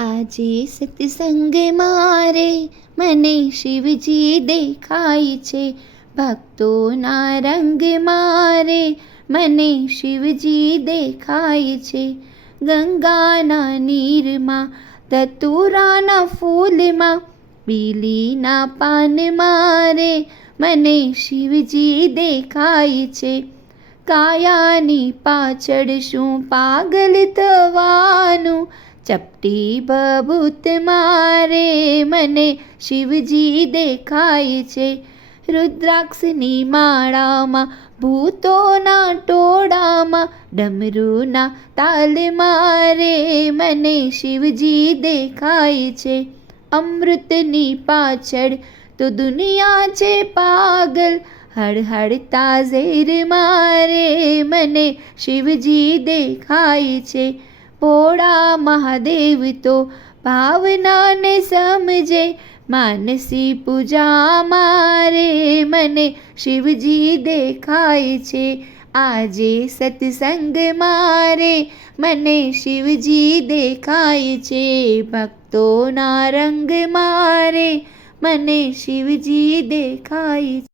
આજે સત્સંગ મારે મને શિવજી દેખાય છે, ભક્તોના રંગ મારે મને શિવજી દેખાય છે. ગંગાના નીરમાં, ધતુરાના ફૂલમાં, બીલીના પાન મારે મને શિવજી દેખાય છે. કાયાની પાછળ શું પાગલ થવાનું, ચપટી બબૂત મારે મને શિવજી દેખાય છે. રુદ્રાક્ષની માળામાં, ભૂતોના ટોળામાં, ડમરૂના તાલ મારે મને શિવજી દેખાય છે. અમૃતની પાછળ તો દુનિયા છે પાગલ, હળહળતા ઝેર મારે મને શિવજી દેખાય છે. ભોળા મહાદેવ તો ભાવનાને સમજે, માનસી પૂજા મારે મને શિવજી દેખાય છે. આજે સત્સંગ મારે મને શિવજી દેખાય છે, ભક્તોના રંગ મારે મને શિવજી દેખાય છે.